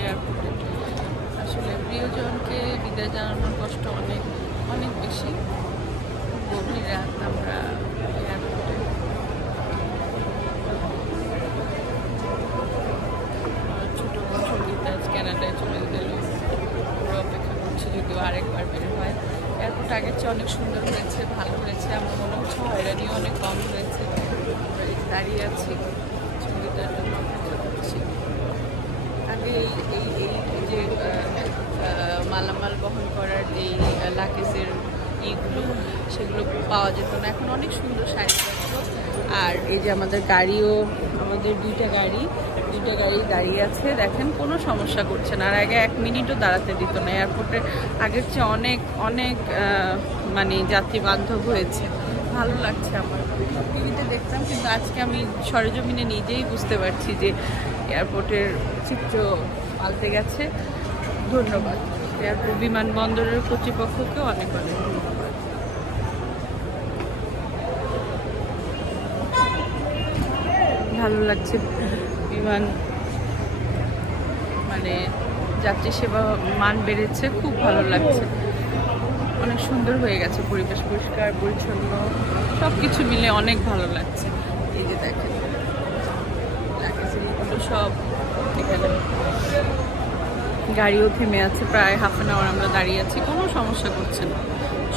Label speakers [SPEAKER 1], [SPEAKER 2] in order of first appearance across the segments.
[SPEAKER 1] এয়ারপোর্টে আসলে প্রিয়জনকে বিদায় জানানোর কষ্ট অনেক অনেক বেশি। গভীর রাত আমরা এয়ারপোর্টে ছোটো আজ চলে ওরা অপেক্ষা হয়। এয়ারপোর্ট আগের চেয়ে অনেক সুন্দর হয়েছে, ভালো হয়েছে। আমার মনে হচ্ছে হয়রানি অনেক কম হয়েছে। দাঁড়িয়ে আছি ছবিটা জন্য অপেক্ষা করছি। আগে এই এই যে মালামাল বহন করার এই লাকেজের ইগুলো, সেগুলো পাওয়া যেত না। এখন অনেক সুন্দর শাড়ি আর এই যে আমাদের গাড়িও, আমাদের দুইটা গাড়ি দুইটা গাড়ি দাঁড়িয়ে আছে। দেখেন, কোনো সমস্যা করছে না। আর আগে এক মিনিটও দাঁড়াতে দিত না। এয়ারপোর্টে আগের চেয়ে অনেক অনেক মানে যাত্রী বান্ধব হয়েছে। ভালো লাগছে আমার। টিভিতে দেখতাম, কিন্তু আজকে আমি সরেজমিনে নিজেই বুঝতে পারছি যে এয়ারপোর্টের চিত্র পাল্টে গেছে। ধন্যবাদ। এয়ারপোর্ট বিমানবন্দরের কর্তৃপক্ষকেও অনেক অনেক ধন্যবাদ। ভালো লাগছে বিমান মানে যাত্রী সেবা মান বেড়েছে, খুব ভালো লাগছে। অনেক সুন্দর হয়ে গেছে, পরিবেশ পরিষ্কার, পরিচ্ছন্ন সব কিছু মিলে অনেক ভালো লাগছে। এই যে দেখেন। সব। এখানে গাড়িও থেমে আছে, প্রায় হাফ অ্যান আওয়ার আমরা দাঁড়িয়ে আছি, কোনো সমস্যা করছে না।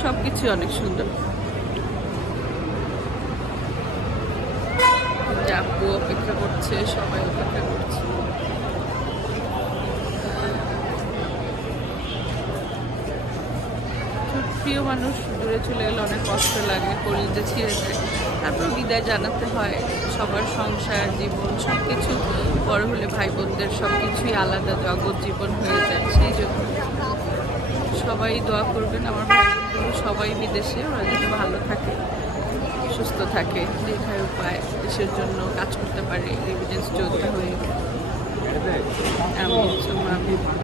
[SPEAKER 1] সব কিছু অনেক সুন্দর। আপু অপেক্ষা করছে, সবাই অপেক্ষা করছে খুব প্রিয় মানুষ দূরে চলে গেলে অনেক কষ্ট লাগে কলিজা ছিঁড়ে যায়। তারপর বিদায় জানাতে হয়, সবার সংসার, জীবন সব কিছু বড় হলে ভাই বোনদের সব কিছুই আলাদা জগৎ জীবন হয়ে যায়, সেই জন্য। সবাই দোয়া করবেন আমার ভাই সবাই বিদেশে, ওরা যেন ভালো থাকে, সুস্থ থাকে যেখানে উপায়, দেশের জন্য কাজ করতে পারে রেভিডেন্স যোদ্ধা